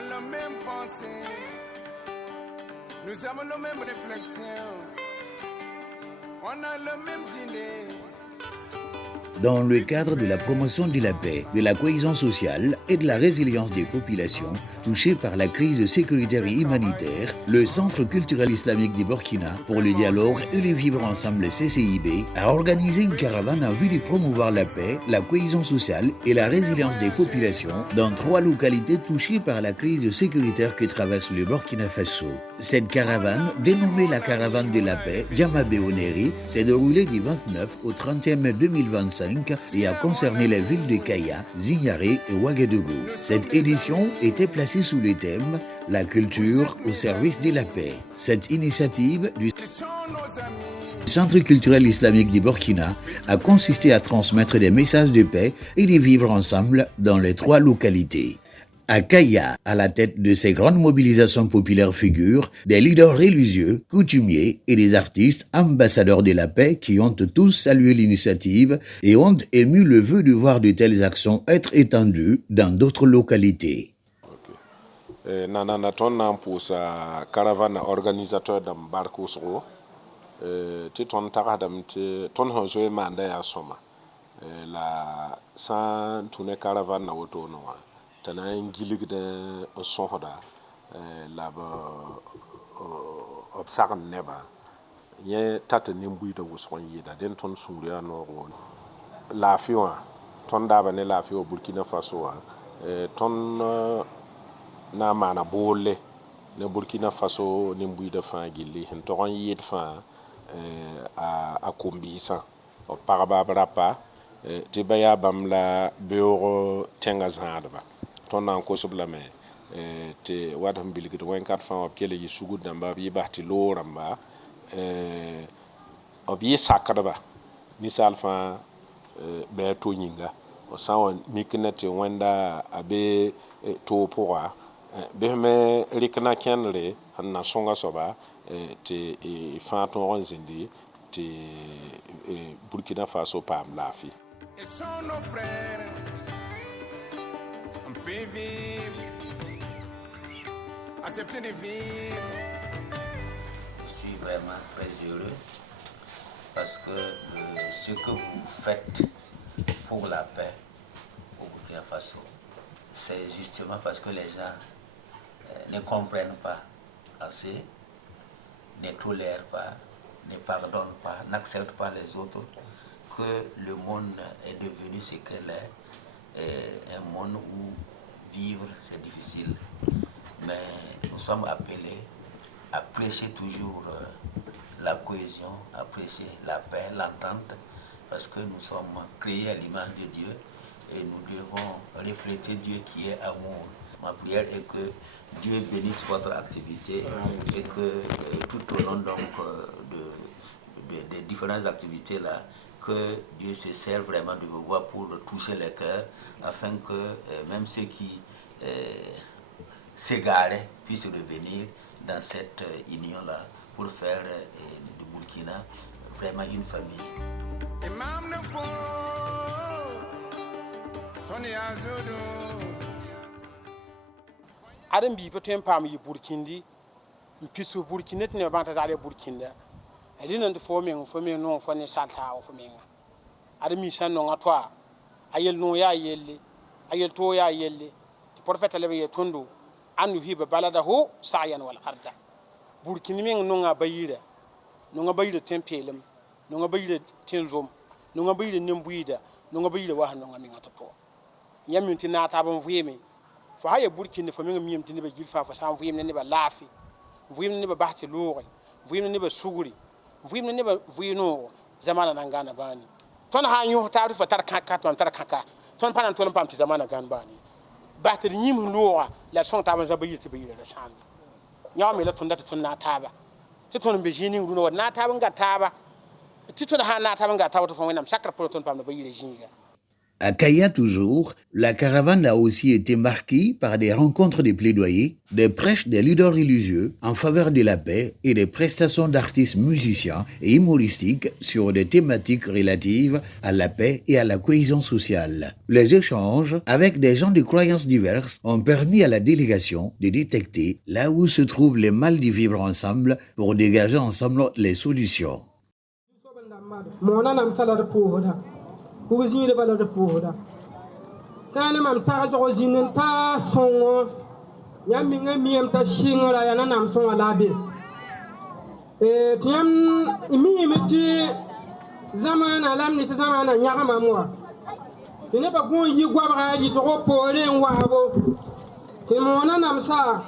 a la même pensée, nous avons la même réflexion, on a les mêmes idées. Dans le cadre de la promotion de la paix, de la cohésion sociale et de la résilience des populations touchées par la crise sécuritaire et humanitaire, le Centre culturel islamique du Burkina pour le dialogue et le vivre ensemble CCIB a organisé une caravane en vue de promouvoir la paix, la cohésion sociale et la résilience des populations dans 3 localités touchées par la crise sécuritaire que traverse le Burkina Faso. Cette caravane, dénommée la caravane de la paix, Djamabé Oneri, s'est déroulée du 29 au 31 mai 2025 et a concerné les villes de Kaya, Zignaré et Ouagadougou. Cette édition était placée sous le thème « La culture au service de la paix ». Cette initiative du Centre culturel islamique du Burkina a consisté à transmettre des messages de paix et de vivre ensemble dans les 3 localités. À Kaya, à la tête de ces grandes mobilisations populaires figurent des leaders religieux, coutumiers et des artistes ambassadeurs de la paix qui ont tous salué l'initiative et ont ému le vœu de voir de telles actions être étendues dans d'autres localités. Nanana ton nan pousa caravane organisateur dam barko so ti ton tagadam ti ton hozo manda ya soma la san tune caravane na woto no tana ngilig de sohoda la ba obsagan neba ye tata nimbuy da wuson yida den ton suriya no won la fiwa ton daba ne la fiwa Burkina Faso ton na mana bolle ne Burkina Faso nimbuy da fa gilli hen to on yid fa a kombisa o paraba brapa ti baya bamla beoro tengazadba ton nan ko sublame te wadam bilgit 24 fa op kele yi sugud damba bi bahti loramba obi sakadba misal fa be to nyinga o sawa miknete wanda abe to poa be me rikna kenre hanna songa soba te fa to onzindi te Burkina Faso pam lafi. Ils sont nos frères, on peut vivre, accepter de vivre. Je suis vraiment très heureux parce que ce que vous faites pour la paix au Burkina Faso, c'est justement parce que les gens ne comprennent pas assez, ne tolèrent pas, ne pardonnent pas, n'acceptent pas les autres, que le monde est devenu ce qu'il est, un monde où vivre c'est difficile. Mais nous sommes appelés à prêcher toujours la cohésion, à prêcher la paix, l'entente, parce que nous sommes créés à l'image de Dieu et nous devons refléter Dieu qui est amour. Ma prière est que Dieu bénisse votre activité et que tout au long donc des différentes activités là, que Dieu se sert vraiment de vos voix pour toucher les cœurs, afin que même ceux qui s'égaraient puissent revenir dans cette union-là pour faire du Burkina vraiment une famille. Adam bi potem pam yi Burkindi pisu Burkinet ne banta zale Burkinda alinan de foming no fone salta o fominga Adam mi san no atwa ayel no ya yelle ayel to ya yelle prophète le be tundu anu hiba balada ho sayan wal arda Burkini men no nga bayira tempelem no nga bayira tenzom no nga bayira nembuida no nga bayira wa no nga mi ngata to yaminti na ta ban vuyeme fa haya Burkina fa minga miyam tini ba jilfa fa sam vuyem ne ba lafi vuyem ne ba bahti lori vuyem ne ba suguri vuyem ne ba vuyino zamana nangana bani ton ha nyu taari fa tar kaka ton panan tolum pam ti zamana gan bani bahti nyim lora la son ta ban za bayir ti bayir la san nyame la tunda ton na taba ti ton be jini runo na taba nga taba ti ton ha na taba nga taba to fa wenam sakra pro ton pam na bayir jinga. À Kaya toujours, la caravane a aussi été marquée par des rencontres de plaidoyers, des prêches des leaders religieux en faveur de la paix et des prestations d'artistes musiciens et humoristiques sur des thématiques relatives à la paix et à la cohésion sociale. Les échanges avec des gens de croyances diverses ont permis à la délégation de détecter là où se trouvent les mal de vivre ensemble pour dégager ensemble les solutions. Kuzi de bala de poda. Sana mam ta zo zinin ta songo. Ya minga miem ta shingola ya nam songo labe. Tiam imi meti zamana lam ni zamana nyaka mamwa. Tene ba gon yi gwabra di to pore nwabo. Temona nam sa.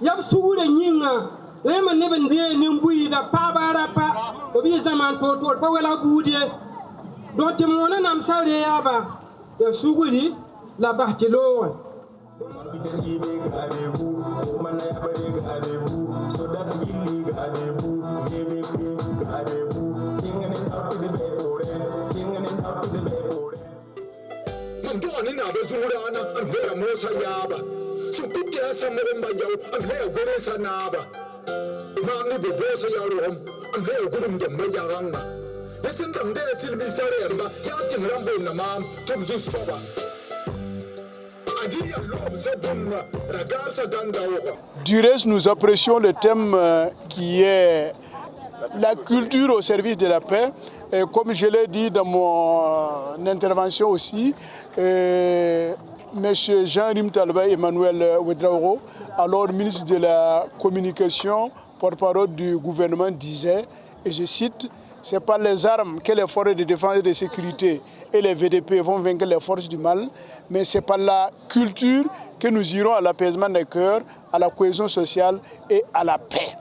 Yab sugure nyinga. Lema nebe ndie ni mbui da pa bara pa. Obi zaman to pa wala budie. Donc mon nam sale yaba ya suguri la bahtilo Mandoni na bezurana ambea mosa yaba supitia samomba yau ambea goresa naba mami bebosa yarom ambea gulum de mayaranga. Du reste, nous apprécions le thème qui est la culture au service de la paix. Et comme je l'ai dit dans mon intervention aussi, M. Jean-Rim Talba Emmanuel Ouedraogo, alors ministre de la Communication, porte-parole du gouvernement, disait, et je cite, c'est pas les armes que les forces de défense et de sécurité et les VDP vont vaincre les forces du mal, mais c'est par la culture que nous irons à l'apaisement des cœurs, à la cohésion sociale et à la paix.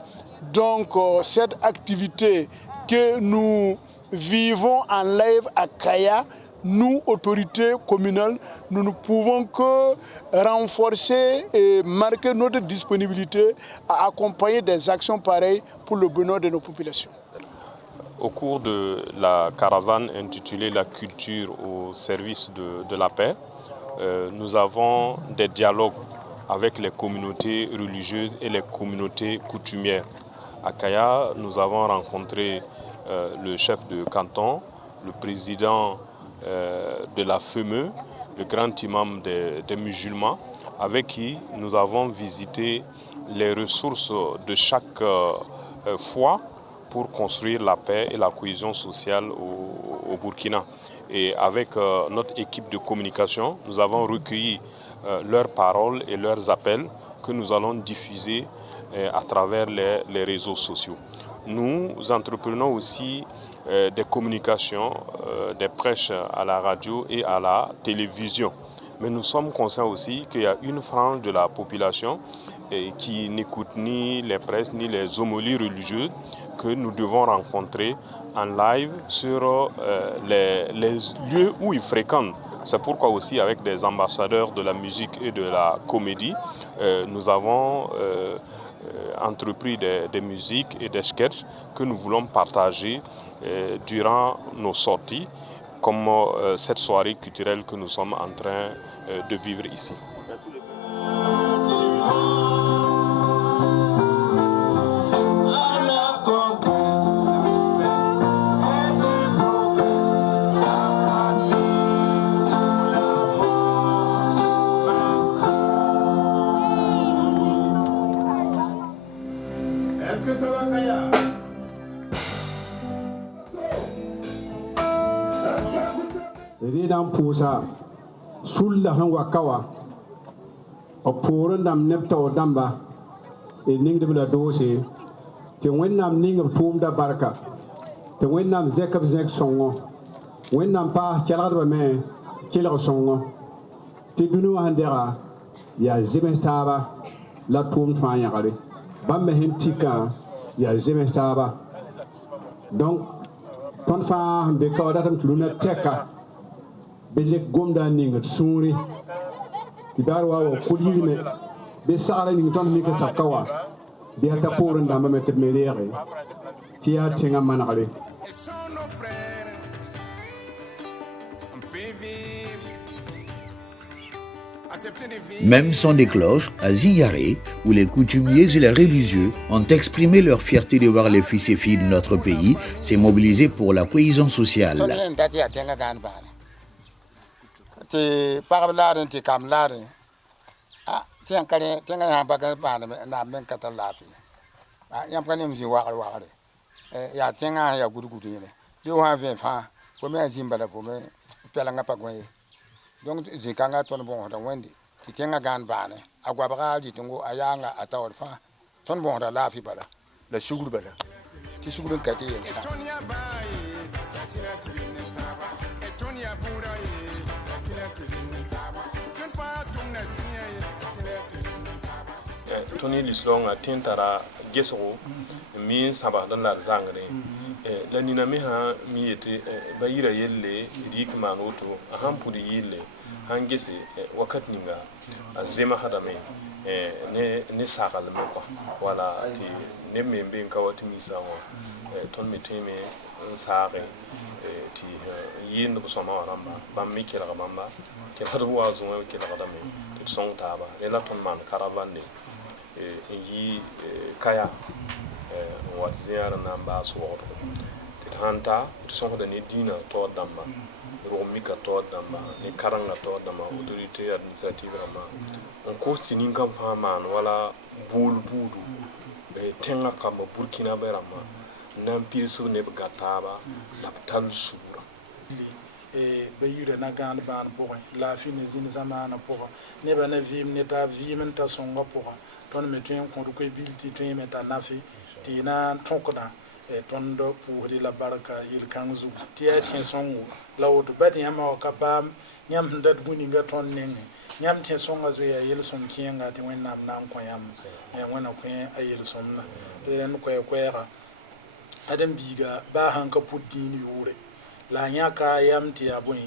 Donc cette activité que nous vivons en live à Kaya, nous, autorités communales, nous ne pouvons que renforcer et marquer notre disponibilité à accompagner des actions pareilles pour le bonheur de nos populations. Au cours de la caravane intitulée « La culture au service de la paix », nous avons des dialogues avec les communautés religieuses et les communautés coutumières. À Kaya, nous avons rencontré le chef de canton, le président de la FEME, le grand imam des musulmans, avec qui nous avons visité les ressources de chaque foi pour construire la paix et la cohésion sociale au Burkina. Et avec notre équipe de communication, nous avons recueilli leurs paroles et leurs appels que nous allons diffuser à travers les réseaux sociaux. Nous entreprenons aussi des communications, des prêches à la radio et à la télévision. Mais nous sommes conscients aussi qu'il y a une frange de la population qui n'écoute ni les prêches ni les homilies religieuses que nous devons rencontrer en live sur les lieux où ils fréquentent. C'est pourquoi aussi avec des ambassadeurs de la musique et de la comédie, nous avons entrepris des musiques et des sketchs que nous voulons partager durant nos sorties, comme cette soirée culturelle que nous sommes en train de vivre ici. Est-ce que ça va, Kaya? Ridan pusa sulla han wakawa o poron dam nepta o damba e ningde bla dose te wennam ning pum da barka te wennam zekab zek songo wennam pa kelad ba me kelad songo te dunu handera ya zemetaba la pum fa yagare bamme hentika ya zemetaba donc ton fa be ko datam luna teka belek gomda ninga suri tibarwa wa kulirme be sala ninga ton mika sakawa be ta poron da mamete melere tiya tinga manare Ils sont nos frères, on peut vivre Même son des cloches, à Zingaré, où les coutumiers et les religieux ont exprimé leur fierté de voir les fils et filles de notre pays s'est mobilisé pour la cohésion sociale. Donc zikanga ton bon da wendi ti tenga gan bane agwa baga di tungo ayanga atawar fa ton bon da lafi bala la shugul bala ti shugul kati yen sa Tony Lislong a tentara gesoro mi saba dan la zangre la nina me ha mi yete bayira yelle dik manoto han pudi yelle han gese wakat ninga azema hadame ne sakal me ko wala ti ne membe kawati mi sawo ton mi teme saare ti yin do soma ramba bam mi kila bamba ke hadu wazu ke la gadame ti song taba la ton man caravane yi kaya wat ziara namba so wato hanta son da ne dina to damba ro mika to damba ne karanga to damba autorité administrative rama on kostini kam fama wala bol budu be tenga kam burkina berama nan pilso ne gataba laptal sura be yure na gan ban boy la fin zin zamana pour ne ba na vim ne ta vim ta songa pour ton me tuen ko ko bilti tuen me ta nafi tina tonkona tondo pour la baraka il kanzu tia tien songo la woto bati yama ka pa nyam dat buni ga ton nenge nyam tien songa zo ya yel som kienga te wen nam nan ko yam wana ko ayel somna len ko ra adam biga ba han ka puddini yure la nyaka yam ti abun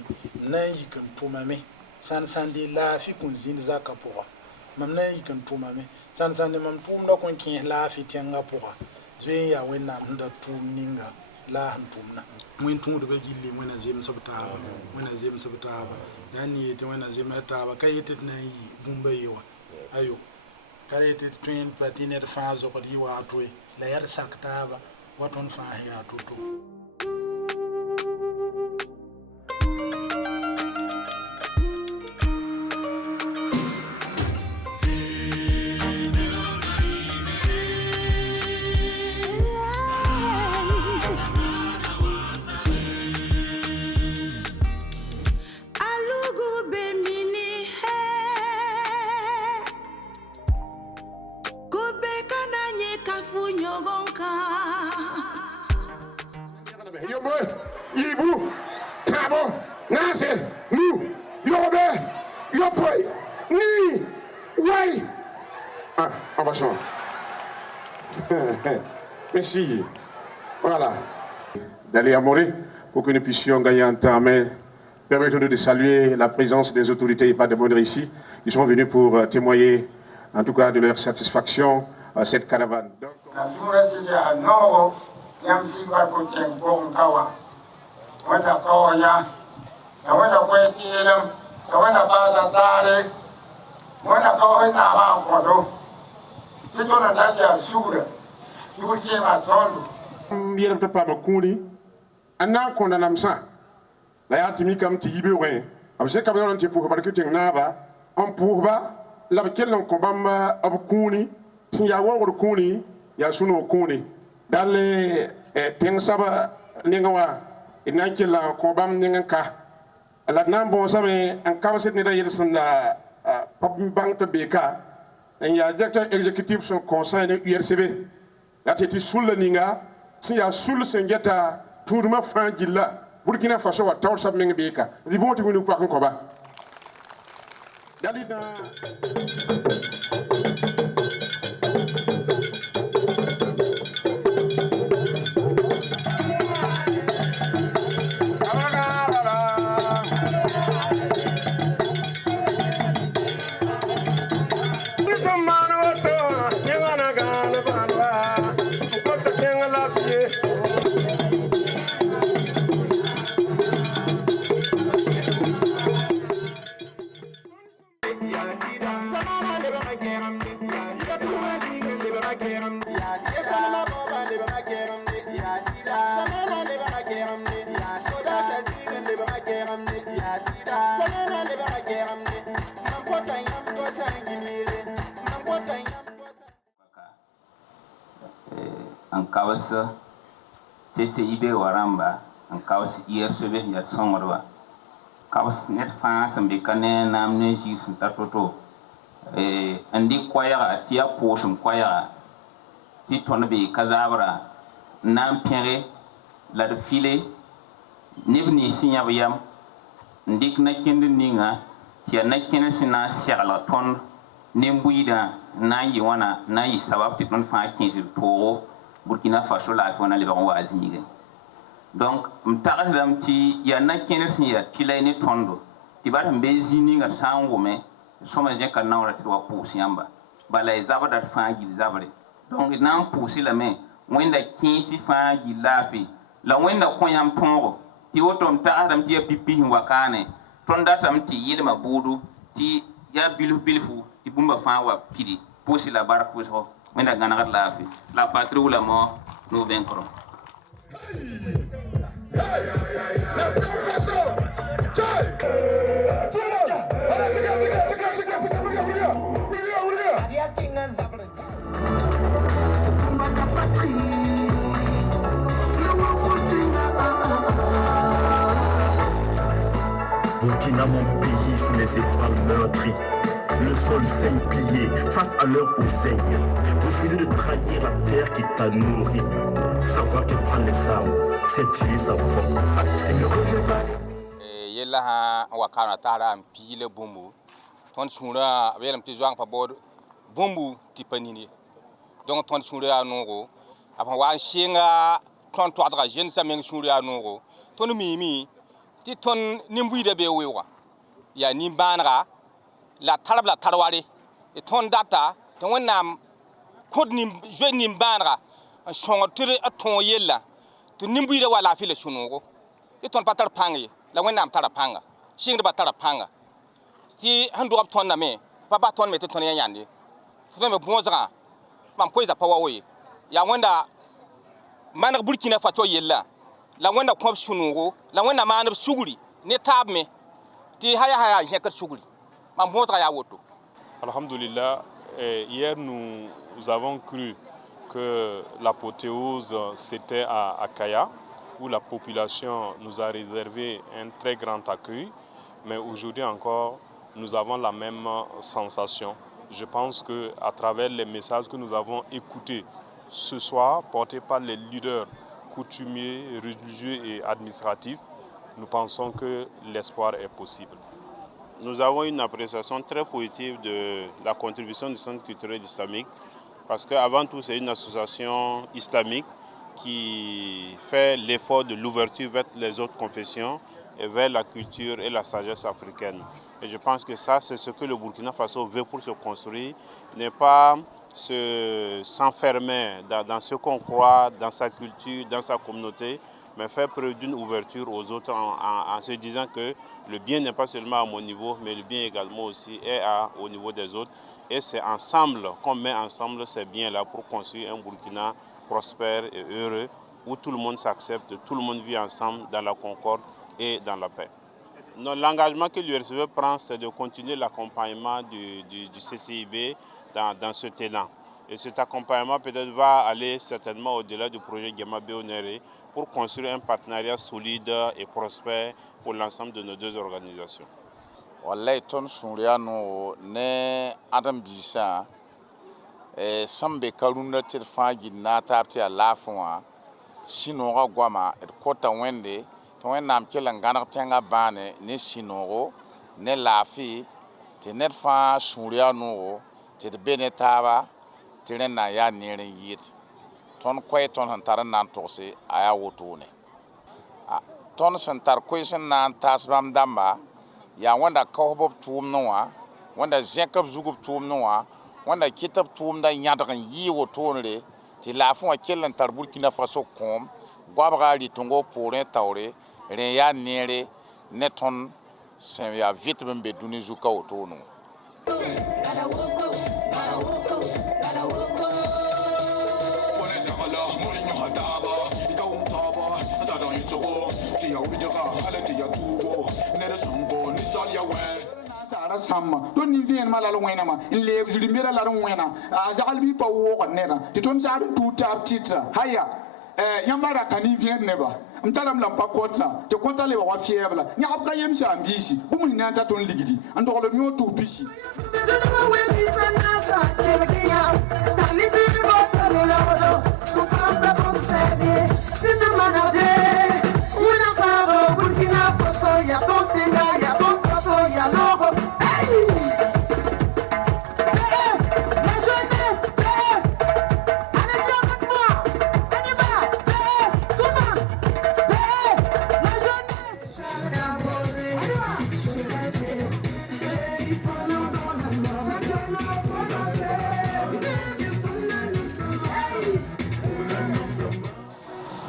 nan yikan tumame san di la fi kun zin zaka pour mam nan yikan tumame san de mam tum da kon kien la fi tianga pour zwe ya wena nda tuninga la hantumna mwen tundu be gilli mwena zem sabtaba dani te wena zem taba kayete na yi bumba yiwa ayo kayete twin patine de fazo ko diwa atwe la yar saktaba waton fa ya tutu Yibu, Tabo, Nase, Nu, Yobe, Yopoi, Ni, Wai. Ah, abassons. Merci. Voilà. D'aller à Morée pour que nous puissions gagner un temps. Mais permettez-nous de saluer la présence des autorités et pas de monde ici. Ils sont venus pour témoigner, en tout cas, de leur satisfaction à cette caravane. Donc, wanda kawanya da wanda kwai tilam da wanda ba za tare wanda kawai na ba kodo tito na daji asura yuke ma tolu yeram ta pa makuni anna konda namsa la ya timi kam ti yibe wen am se kam yon ti pour marketing naba am pour ba la kelon ko bamba ab kuni sin ya wo kuni ya sunu kuni dalle teng saba ningawa inaki la ko bam ninga ala nan bon same en kawset ni da yelsan la pap bank to beka en ya directeur exécutif son conseil de URCB la teti sul ninga si ya sul sengeta tourma frangilla burkina faso wa taw sab ninga beka riboti woni ko kan ko ba dalina yeah. en kawas CCIB waramba en kawas IRCB ya songorwa kawas net France mbi kane nam ne jis tatoto andi kwaya tia poshum kwaya ti tonbe kazabra nam pere la de file nibni sinya yam ndik na kende ninga ti na kene sina siala ton nembuida na yi wana na yi sabab ti ton fa 15 to Burkina Faso la fona le ba wazi donc mtagasam ti ya na kene sinya ti la ni tondo ti bar mbezi ninga sango me soma je kan nawra ti wa pousi yamba bala zabada fa gi zabre donc nan pousi la me wenda 15 fa gi lafi la wenda ko yam tongo ti wotom ta adam ti pipi wakane ton datam ti yilma budu ti ya bilfu ti bumba fa wa pidi pousi la bar pouso wenda ganagat lafi la patrie ou la mort nous vaincrons. Burkina, mon pays, sous les étoiles meurtries. Le sol s'est plié face à leur oseille. Refuser de trahir la terre qui t'a nourri. Savoir que prendre les armes, c'est tuer sa propre patrie. Yella ha wakana tara mpile bumbu. Ton sura velam ti zwang pa bod bumbu ti panini. Donc ton sura nongo. Apa wa shinga ton toadra jeune sa meng sura nongo. Ton mimi ti ton nimbui de be wewa. Ya nimbanra la tarab la tarwari et ton data ton nam kod nim je nim banra son tire ton yella to nimbu ida wala file sunugo et ton patar pangi la wenam tara panga sing ba tara panga ti handu up ton na me papa ton me ton yandi to me bonzra mam ko ida pawawi ya wenda man Burkina Faso yella la wenda ko sunugo la wenda man suguri ne tabme ti haya je ka suguri. Alhamdulillah, hier nous avons cru que l'apothéose c'était à Kaya, où la population nous a réservé un très grand accueil, mais aujourd'hui encore nous avons la même sensation. Je pense qu'à travers les messages que nous avons écoutés ce soir, portés par les leaders coutumiers, religieux et administratifs, nous pensons que l'espoir est possible. Nous avons une appréciation très positive de la contribution du Centre culturel islamique parce qu'avant tout, c'est une association islamique qui fait l'effort de l'ouverture vers les autres confessions et vers la culture et la sagesse africaine. Et je pense que ça, c'est ce que le Burkina Faso veut pour se construire, n'est pas s'enfermer dans ce qu'on croit, dans sa culture, dans sa communauté, mais faire preuve d'une ouverture aux autres en se disant que le bien n'est pas seulement à mon niveau, mais le bien également aussi est au niveau des autres. Et c'est ensemble qu'on met ensemble ces biens-là pour construire un Burkina prospère et heureux, où tout le monde s'accepte, tout le monde vit ensemble dans la concorde et dans la paix. L'engagement que l'URCV prend, c'est de continuer l'accompagnement du CCIB dans cet élan. Et cet accompagnement peut-être va aller certainement au-delà du projet Gema Béonéré pour construire un partenariat solide et prospère pour l'ensemble de nos deux organisations. Wallahi ton suriano ne adam bisa sambe karunda tirfangi na tapti alafwa sinora gwama et kota wende to wennam kelan ganak tenga bane ne sinoro ne lafi te net fa suriano te de benetaba tiren na ya neren yit ton koy ton hantaran nan tosi aya wotune ton santar koy sen nan tasbam damba ya wanda kawbob tuum noa wanda zekab zugub tuum noa wanda kitab tuum da nyadagan yi wotonre ti lafu wa kellan tar Burkina Faso kom gwabga li tongo porin tawre ren ya nere neton sen ya vitbe be duni zuka wotonu so ti ya wujaka ala ti ya tubo ne da sango ni sal ya we sara samma don ni vien mala lo wena ma in le juli mera la ron wena a jagal bi pa wo ne na ti ton sar tu tap titra haya yambara kani vien ne ba mtalam lam pa kotsa te konta le wa fiebla nya ab kayem sa ambisi bu mu na ta ton ligidi ando ko lo tu bisi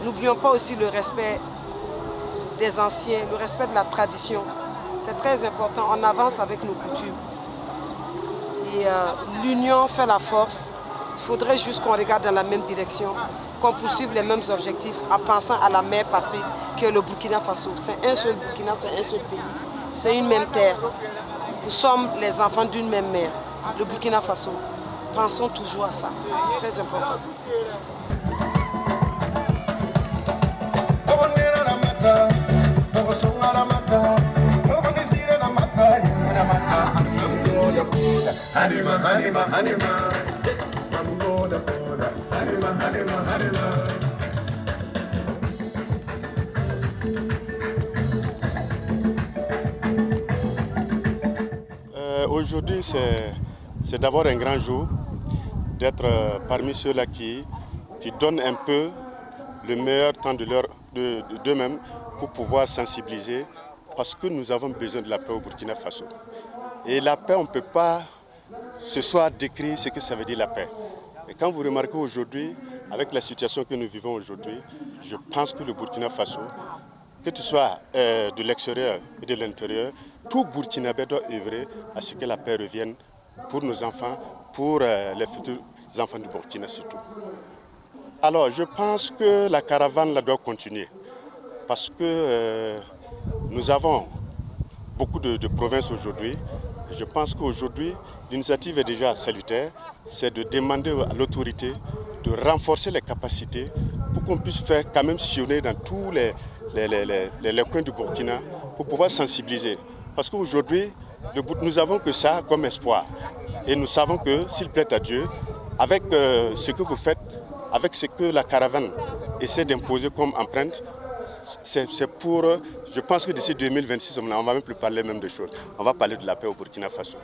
N'oublions pas aussi le respect des anciens, le respect de la tradition. C'est très important, on avance avec nos coutumes. Et l'union fait la force. Il faudrait juste qu'on regarde dans la même direction, qu'on poursuive les mêmes objectifs en pensant à la mère patrie qui est le Burkina Faso. C'est un seul Burkina, c'est un seul pays. C'est une même terre. Nous sommes les enfants d'une même mère, le Burkina Faso. Pensons toujours à ça. C'est très important. Aujourd'hui, c'est d'abord un grand jour d'être parmi ceux-là qui donnent un peu le meilleur temps d'eux-mêmes pour pouvoir sensibiliser, parce que nous avons besoin de la paix au Burkina Faso. Et la paix, on ne peut pas ce soir décrire ce que ça veut dire la paix. Et quand vous remarquez aujourd'hui, avec la situation que nous vivons aujourd'hui, je pense que le Burkina Faso, que ce soit de l'extérieur et de l'intérieur, tout Burkinabé doit œuvrer à ce que la paix revienne pour nos enfants, pour les futurs enfants du Burkina surtout. Alors, je pense que la caravane là, doit continuer, parce que nous avons beaucoup de provinces aujourd'hui. Je pense qu'aujourd'hui, l'initiative est déjà salutaire, c'est de demander à l'autorité de renforcer les capacités pour qu'on puisse faire quand même sillonner dans tous les coins du Burkina pour pouvoir sensibiliser. Parce qu'aujourd'hui, nous n'avons que ça comme espoir. Et nous savons que, s'il plaît à Dieu, avec ce que vous faites, avec ce que la caravane essaie d'imposer comme empreinte, c'est pour... Je pense que d'ici 2026, on ne va même plus parler même de choses. On va parler de la paix au Burkina Faso.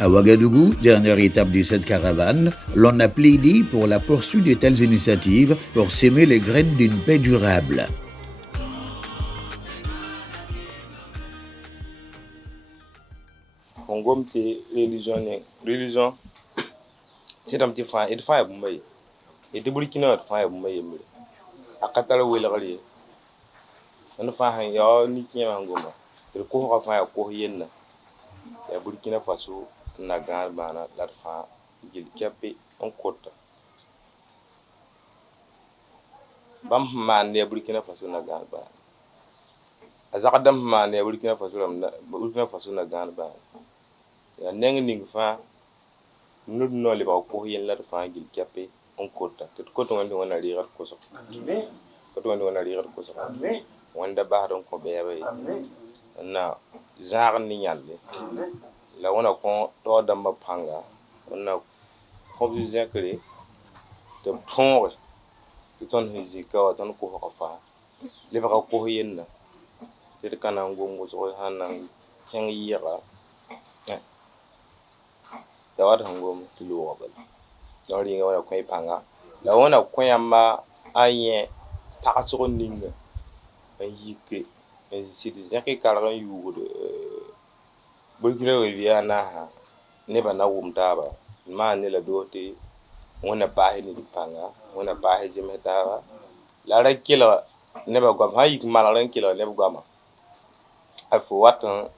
À Ouagadougou, dernière étape de cette caravane, l'on a plaidé pour la poursuite de telles initiatives pour s'aimer les graines d'une paix durable. Congo religion c'est un petit frère et de frère Boumbaye et de Burkina de frère Boumbaye à Katala ou le on fa ya ni kiya ngoma de ko ka fa ko yenna ya Burkina Faso na gar bana la fa gil kape on kota bam man ne Burkina Faso na gar bana azakadam man ne Burkina Faso na gar bana ya neng ning fa nous no le ba ko yen la fa gil kape on kota te ko to ngandi wona rigat ko so ko to ngandi wona rigat ko so wanda ba don ko be na zar ni nyalle la wona ko to damba panga wona ko bizia kre to tonre ton hizika ton ko ko fa le ba ko yenna te kana ngongo so hanan ken yira da wata ngom tilo wabal no ri wona ko panga la wona ko yamba aye ta so ninga yike c'est des gens qui carrément you Burkina Faso na ne ba na wumta ba ma ne la dote wona ba ni panga wona ba jimeta ba la rakila ne ba gam ha yik mala ran kila ne ba gama afo watan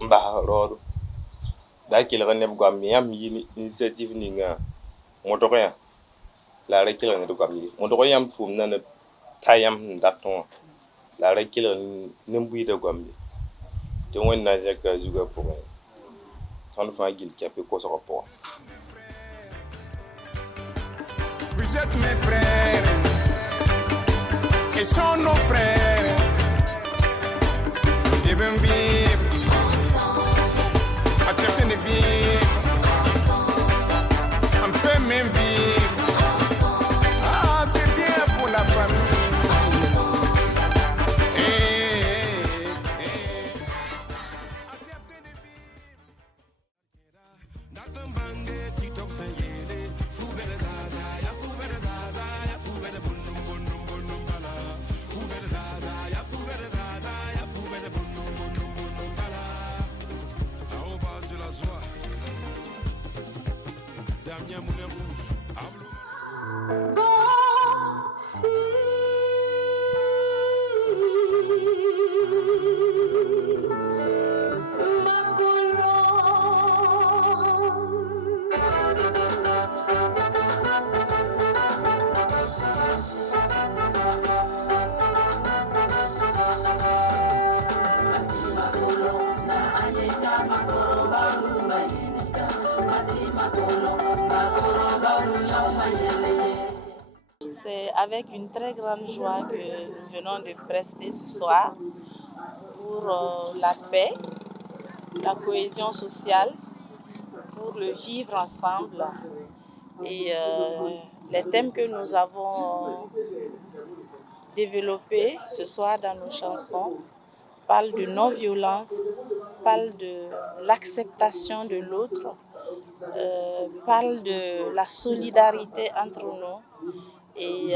mba rodo da kelga neb goam yam yi initiative ninga moto ya la ra kelga ne goam yi moto yam fum na ne tayam daton la ra kelga ne mbui de goam yi te won na jaka juga pour ton fa gil capé ko so rapport. Vous êtes mes frères et sont nos frères. Nous devons vivre accepter de vivre, on peut même vivre. Ah, c'est bien pour la famille. C'est avec une très grande joie que nous venons de prester ce soir pour la paix, la cohésion sociale, pour le vivre ensemble. Et les thèmes que nous avons développés ce soir dans nos chansons parlent de non-violence, parlent de l'acceptation de l'autre, parlent de la solidarité entre nous. Et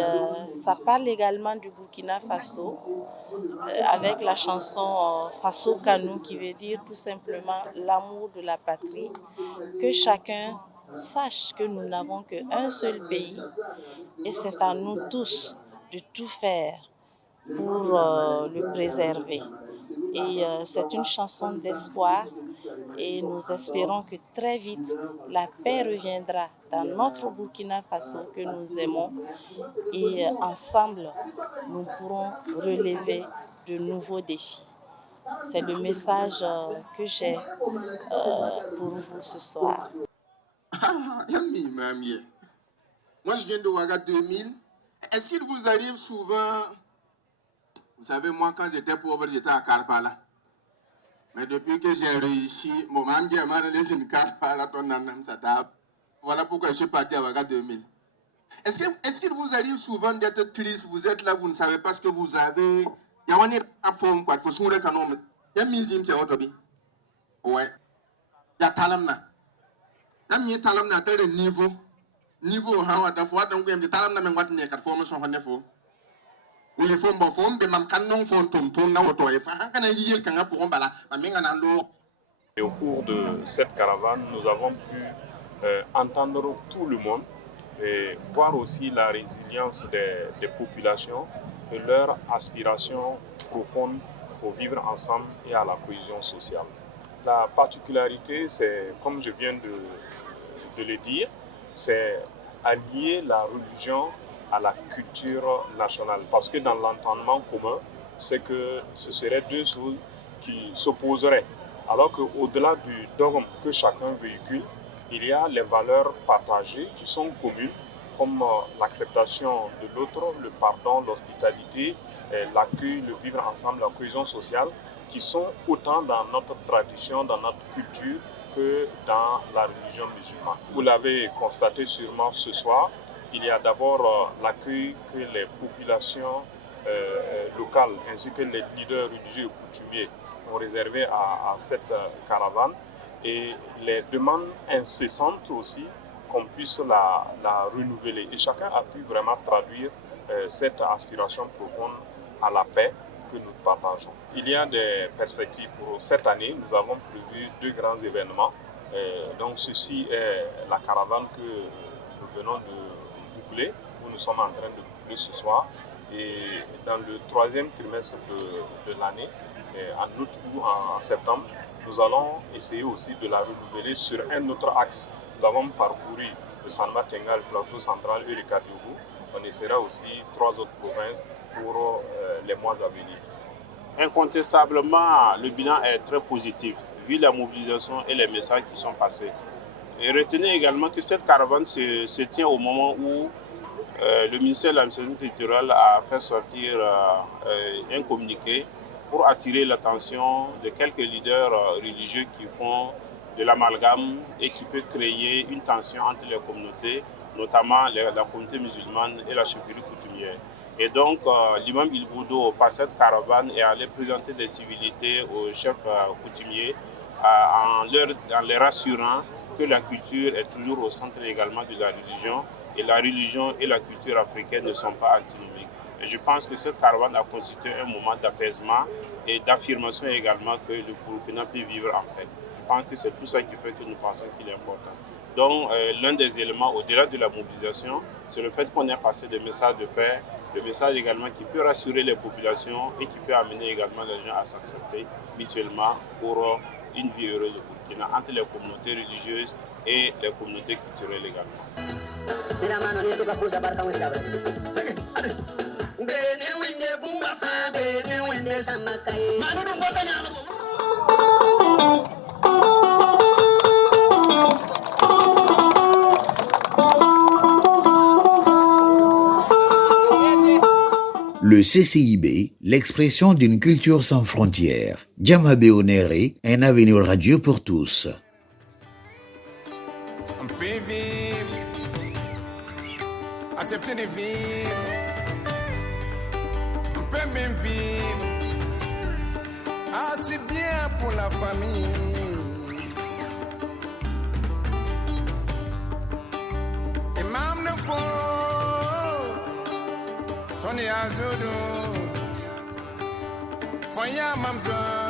ça parle également du Burkina Faso avec la chanson Faso Kanou qui veut dire tout simplement l'amour de la patrie. Que chacun sache que nous n'avons qu'un seul pays et c'est à nous tous de tout faire pour le préserver. Et c'est une chanson d'espoir et nous espérons que très vite la paix reviendra dans notre Burkina Faso que nous aimons et ensemble nous pourrons relever de nouveaux défis. C'est le message que j'ai pour vous ce soir. Moi je viens de Ouaga 2000. Est-ce qu'il vous arrive souvent, vous savez moi quand j'étais pauvre j'étais à Karpala. Mais depuis que j'ai réussi, mon maman dit à moi d'aller sur Karpala, voilà pourquoi je suis parti à Ouaga 2000. Est-ce qu'il vous arrive souvent d'être triste, vous êtes là, vous ne savez pas ce que vous avez. Il y a un forme quoi, il faut se mourir quand on. Il y a misime c'est autre vie. Ouais. Il y a talamna. Il y a talamna tel niveau. Niveau hawa da fois donc il y a talamna mais what ne kat forme son honne fo. Oui, il faut bon forme de mam kanon fon tom tom na woto e fa hankana yir kanga pour on bala minga na lo. Et au cours de cette caravane, nous avons pu entendre tout le monde et voir aussi la résilience des populations et leur aspiration profonde au vivre ensemble et à la cohésion sociale. La particularité, c'est, comme je viens de le dire, c'est allier la religion à la culture nationale. Parce que dans l'entendement commun, c'est que ce seraient deux choses qui s'opposeraient. Alors qu'au-delà du dogme que chacun véhicule, il y a les valeurs partagées qui sont communes, comme l'acceptation de l'autre, le pardon, l'hospitalité, l'accueil, le vivre ensemble, la cohésion sociale, qui sont autant dans notre tradition, dans notre culture, que dans la religion musulmane. Vous l'avez constaté sûrement ce soir, il y a d'abord l'accueil que les populations locales ainsi que les leaders religieux et coutumiers ont réservé à cette caravane et les demandes incessantes aussi qu'on puisse la renouveler. Et chacun a pu vraiment traduire cette aspiration profonde à la paix que nous partageons. Il y a des perspectives pour cette année. Nous avons prévu 2 grands événements. Donc ceci est la caravane que nous venons de boucler, où nous sommes en train de boucler ce soir. Et dans le 3e trimestre de l'année, en août ou en septembre, nous allons essayer aussi de la renouveler sur un autre axe. Nous avons parcouru le Sanma-Tenga, le plateau central et le Kadiogo. On essaiera aussi 3 autres provinces pour les mois à venir. Incontestablement, le bilan est très positif, vu la mobilisation et les messages qui sont passés. Et retenez également que cette caravane se tient au moment où le ministère de l'administration culturelle a fait sortir un communiqué pour attirer l'attention de quelques leaders religieux qui font de l'amalgame et qui peut créer une tension entre les communautés, notamment la communauté musulmane et la chefferie coutumière. Et donc, l'imam Il Boudo, par cette caravane, est allé présenter des civilités aux chefs coutumiers en les rassurant que la culture est toujours au centre également de la religion, et la religion et la culture africaine ne sont pas antinomiques. Et je pense que cette caravane a constitué un moment d'apaisement et d'affirmation également que le Burkina peut vivre en paix. Je pense que c'est tout ça qui fait que nous pensons qu'il est important. Donc, l'un des éléments au-delà de la mobilisation, c'est le fait qu'on ait passé des messages de paix, le message également qui peut rassurer les populations et qui peut amener également les gens à s'accepter mutuellement pour une vie heureuse au Burkina, entre les communautés religieuses et les communautés culturelles également. Le CCIB, l'expression d'une culture sans frontières. Djamabé Onéré, un avenir radieux pour tous. On peut vivre, accepter de vivre. On peut même vivre assez bien pour la famille. Et même ne faut Tony Azodo Foya Mamza